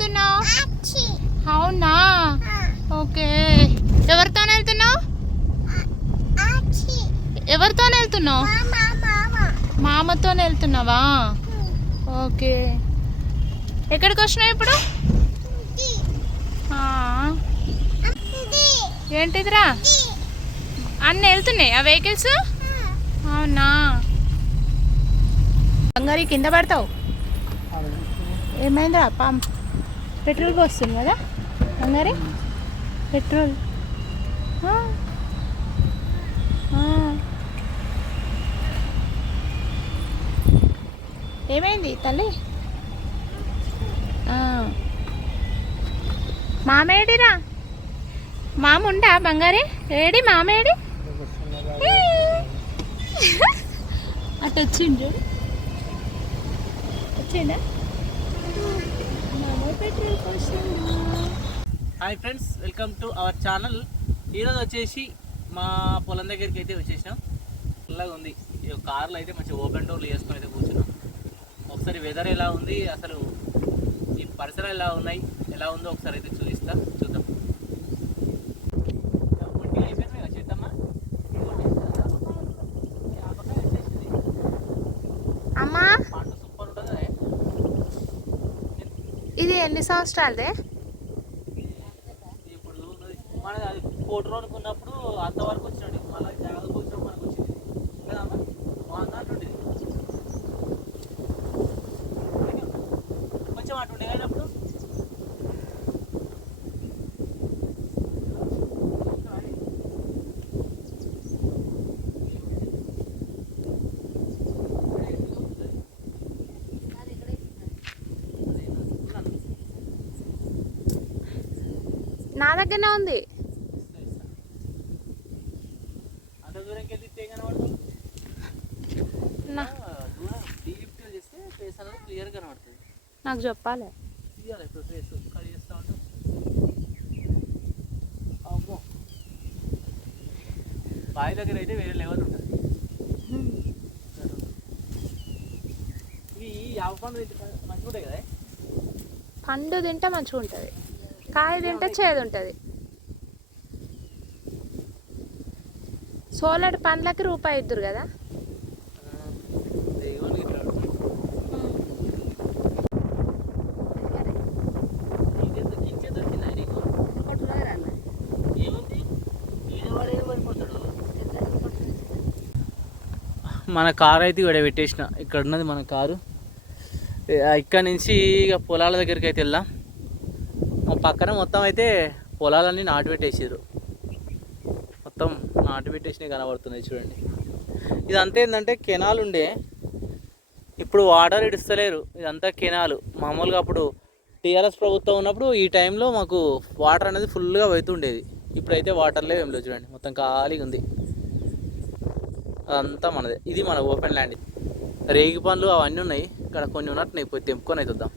వెళ్తున్నావు? అవునా, ఓకే. ఎవరితో వెళ్తున్నావు? ఎవరితో వెళ్తున్నావు? మామతో వెళ్తున్నావా? ఓకే. ఎక్కడికి వచ్చినావు ఇప్పుడు? ఏంటిదిరా? అన్నీ వెళ్తున్నాయి ఆ వెహికల్స్? అవునా. బంగారి కింద పడతావు. ఏమైందిరా? పెట్రోల్ పోస్తుంది కదా బంగారి? పెట్రోల్ ఏమైంది తల్లి? మామేడిరా? మామ ఉండా బంగారి? ఏడి మామేడి? అటు వచ్చిండు. వచ్చిందా? Hi friends, welcome to our channel. ఈరోజు వచ్చేసి మా పొలం దగ్గరికి అయితే వచ్చేసినాం. చల్లగా ఉంది. ఈ కార్లో అయితే మంచిగా ఓపెన్ డోర్లు వేసుకొని అయితే కూర్చున్నాం. ఒకసారి వెదర్ ఎలా ఉంది, అసలు ఈ పరిసరాలు ఎలా ఉన్నాయి, ఎలా ఉందో ఒకసారి అయితే చూద్దాం. అమ్మా, ఇది ఎన్ని సంవత్సరాలదే? ఇప్పుడు మనది అది కోటి రోజులకు ఉన్నప్పుడు అంతవరకు వచ్చినాడు. మళ్ళీ జాగ్రత్తగా వచ్చినప్పుడు మనకు వచ్చింది కదమ్మా. బాగుంది కొంచెం అటు ఉండే కానీ అప్పుడు నా దగ్గరనే ఉంది. అంత దూరంకి వెళ్ళి కనబడుతుంది. ఫేస్ అనేది క్లియర్ కనబడుతుంది. నాకు చెప్పాలి. తీయాలి ఇప్పుడు ఫేస్ కట్ చేస్తూ ఉంటాం. అమ్మో, బావి దగ్గర అయితే వేరే లెవెల్ ఉంటుంది. ఇవి యావ పండు మంచిగా ఉంటాయి కదా? పండు తింటే మంచిగా ఉంటుంది, కాయ తింటే చేదు ఉంటుంది. సోలడి పండ్లకి రూపాయి ఇద్దరు కదా. మన కారు అయితే ఇక్కడ పెట్టేసిన. ఇక్కడ ఉన్నది మన కారు. ఇక్కడ నుంచి ఇక పొలాల దగ్గరికి అయితే వెళ్దాం. పక్కన మొత్తం అయితే పొలాలన్నీ నాటు పెట్టేసారు. మొత్తం నాటు పెట్టేసినవి కనబడుతున్నాయి చూడండి. ఇదంతా ఏంటంటే కెనాల్ ఉండే, ఇప్పుడు వాటర్ ఇడుస్తలేరు. ఇదంతా కెనాలు. మామూలుగా అప్పుడు టీఆర్ఎస్ ప్రభుత్వం ఉన్నప్పుడు ఈ టైంలో మాకు వాటర్ అనేది ఫుల్గా అవుతుండేది. ఇప్పుడైతే వాటర్ లేవు, ఏం లేవు. చూడండి మొత్తం ఖాళీగా ఉంది. అదంతా మనదే. ఇది మన ఓపెన్ ల్యాండ్. రేగి పండ్లు అవన్నీ ఉన్నాయి ఇక్కడ, కొన్ని ఉన్నట్టున్నాయి. పోయి తెంపుకొని అయితే వద్దాం.